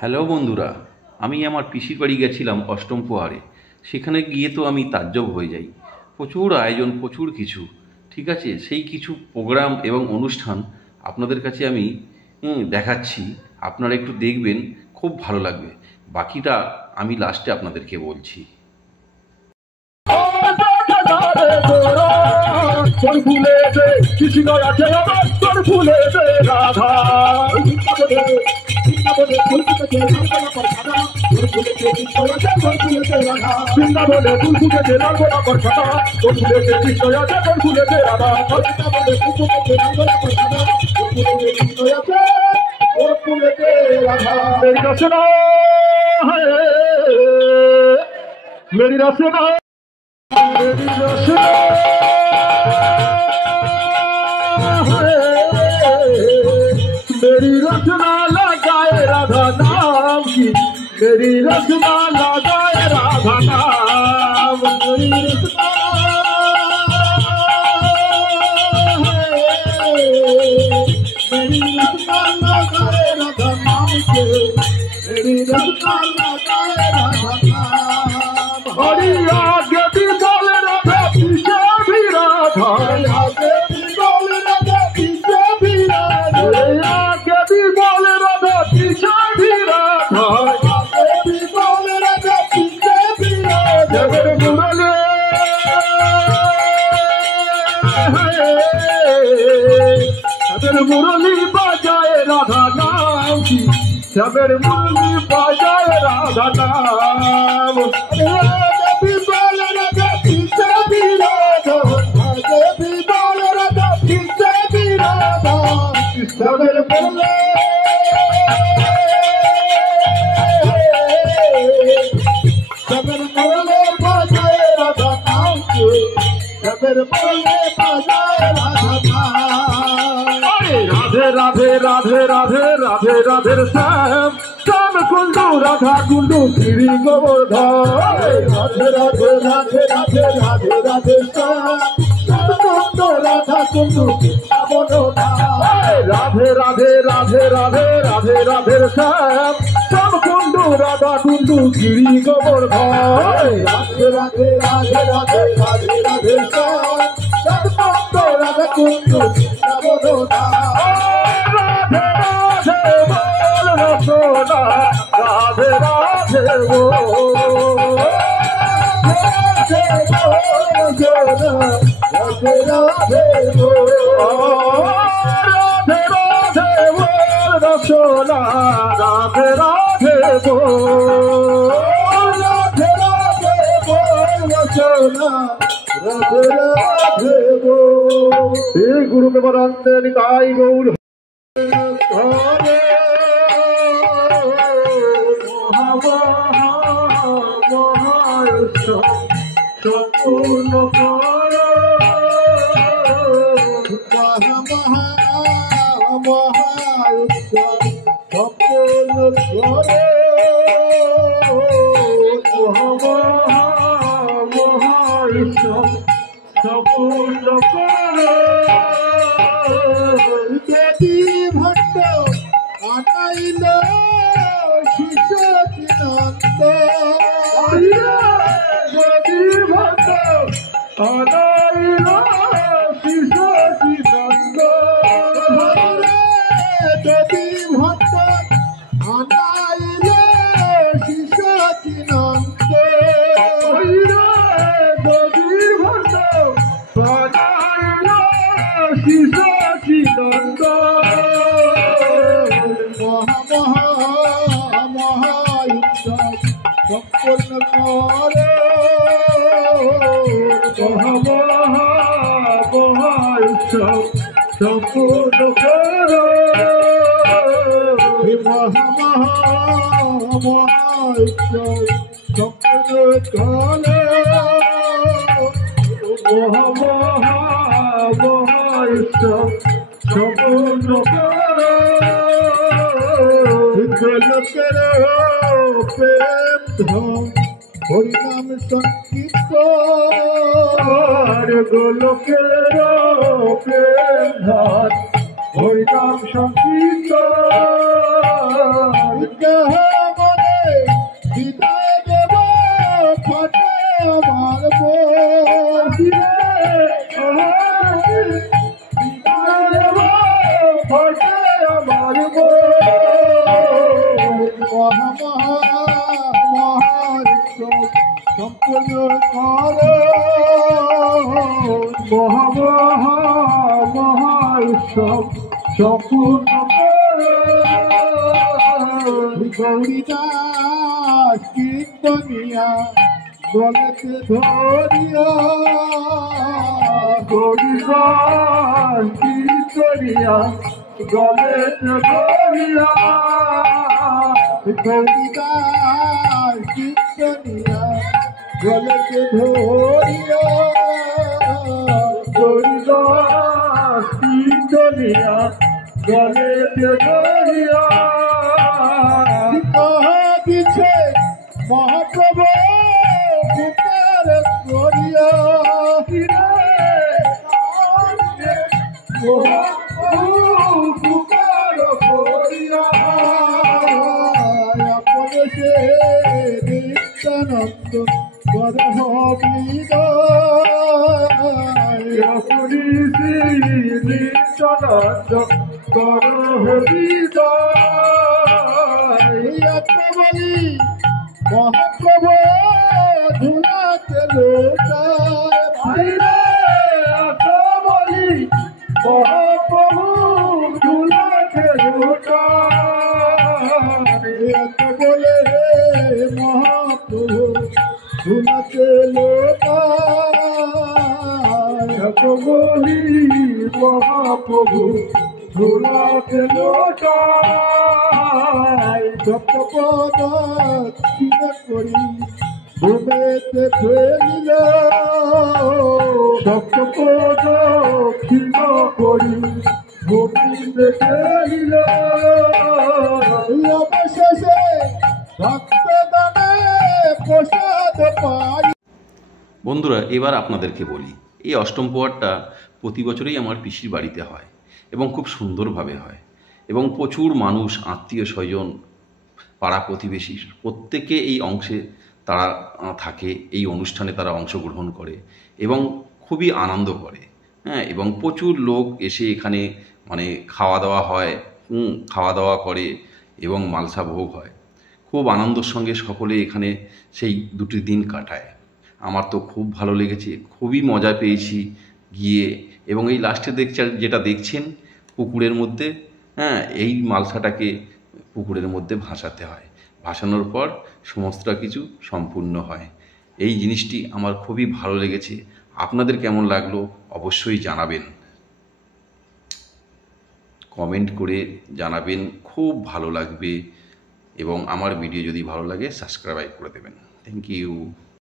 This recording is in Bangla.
হ্যালো বন্ধুরা, আমি আমার পিসির বাড়ি গেছিলাম অষ্টম প্রহারে। সেখানে গিয়ে তো আমি তাজ্জব হয়ে যাই। প্রচুর আয়োজন, প্রচুর কিছু। ঠিক আছে, সেই কিছু প্রোগ্রাম এবং অনুষ্ঠান আপনাদের কাছে আমি দেখাচ্ছি। আপনারা একটু দেখবেন, খুব ভালো লাগবে। বাকিটা আমি লাস্টে আপনাদেরকে বলছি। তোর ফুলেতে কৃষ্ণ আছে তোর ফুলেতে রাধা বৃন্দাবনে ফুল ফুটেছে লাল গোলাপের সাদা তোর ফুলেতে কৃষ্ণ আছে তোর ফুলেতে রাধা মেরি রচনা मेरी रचना मेरी रचना लगाए राधा नाम की मेरी रचना लगाए राधा नाम मेरी रचना लगाए राधा नाम के मेरी रचना लगाए राधा नाम हरि आगे भी बोल राधा पीछे भी राधा आगे भी बोल राधा पीछे भी राधा आगे भी बोल राधा पीछे भी राधा आगे भी बोल राधा पीछे भी राधा जगत मुरली जगत मुरली बजाए राधा नाम की जगत मुरली बजाए राधा नाम सबर बोले सबर बोले बजाए राधा नाम के सबर बोले बजाए राधा नाम राधे राधे राधे राधे राधे राधे श्याम श्याम कुंडू राधा कुंडू श्री गोवर्धन राधे राधे राधे राधे राधे राधे श्याम राधा कुंडू राधे राधे राधे राधे राधे राधे श्याम श्याम कुंडू राधा कुंडू गिरी गोवर्धन राधे राधे राधे राधे राधे राधे श्याम श्याम कुंडू राधा कुंडू राधे राधे बोल रसोला राधे राधे बोल राधे राधे बोल राधे राधे बोल रसोला राधे राधे बोल राधे राधे बोल रसोला राधे राधे बोल हे गुरु के बरंत निकाय गौर সম্পূর্ণ করো মহাউৎসব সম্পূর্ণ করো মহাউৎসব সম্পূর্ণ করো দেবী ভট্ট আনাইল শিশু নন্দ আনাইল শিশু নন্দ দেবী ভক্ত আনাইল শিশু নন্দ দেবী ভক্ত আনাইল শিশু নন্দ মহাউৎসব সম্পূর্ণ করে মহাউৎসব সম্পূর্ণ করো মহাউৎসব সম্পূর্ণ করে মহাউৎসব সম্পূর্ণ করো লোকের প্রেম ধন হরিনাম সংকীর্তন গোলকের প্রেম ধন হরিনাম সংকীর্তন কেহে মনে বিদায় দেব ফাটে আমার মন বিদায় দেব ফাটে আমার মন মহামহামহারিক্ষ সম্পূর্ণ করো মহামহামহারিক্ষ সম্পূর্ণ গৌরীদাস কীর্তনিয়া গলেতে ধরিয়া গৌরীদাস কীর্তনিয়া গলেতে ধরিয়া গৌরীদাস কীর্তনিয়া গলেতে ধরিয়া গৌরীদাস কীর্তনিয়া গলেতে ধরিয়া দিছে মহাপ্রভু পুকার করিয়া পুকার করিয়া আপনে সে নিত্যানন্দ করহ বিদায় আপনি শ্রী নিত্যানন্দ করহ বিদায় বলি মহাপ্রভু ধুলাতে লোটায় বলি মহাপ্রভু ধুলাতে লোটায় বলে মহাপ্রভু ধুলাতে লোটায় বলি মহাপ্রভু ধুলাতে লোটায় সপ্তপদ ক্ষীণ করি ভূমেতে ফেলিল সপ্তপদ ক্ষীণ করি ভূমিতে ফেলিল অবশেষে ভক্তদানে প্রসাদ পাই। বন্ধুরা, এবার আপনাদেরকে বলি, এই অষ্টম প্রহরটা প্রতি বছরই আমার পিসির বাড়িতে হয় এবং খুব সুন্দরভাবে হয় এবং প্রচুর মানুষ, আত্মীয় স্বজন, পাড়া প্রতিবেশী প্রত্যেকে এই অংশে তারা থাকে, এই অনুষ্ঠানে তারা অংশগ্রহণ করে এবং খুবই আনন্দ করে। হ্যাঁ, এবং প্রচুর লোক এসে এখানে মানে খাওয়া দাওয়া হয়, খাওয়া দাওয়া করে এবং মালসা ভোগ হয়। খুব আনন্দের সঙ্গে সকলে এখানে সেই দুটি দিন কাটায়। আমার তো খুব ভালো লেগেছে, খুবই মজা পেয়েছি গিয়ে। এবং এই লাস্টে যেটা দেখছেন পুকুরের মধ্যে, হ্যাঁ, এই মালসাটাকে পুকুরের মধ্যে ভাসাতে হয়। ভাসানোর পর সমস্ত কিছু সম্পূর্ণ হয়। এই জিনিসটি আমার খুবই ভালো লেগেছে। আপনাদের কেমন লাগলো অবশ্যই জানাবেন, কমেন্ট করে জানাবেন, খুব ভালো লাগবে। এবং আমার ভিডিও যদি ভালো লাগে সাবস্ক্রাইব করে দেবেন। Thank you.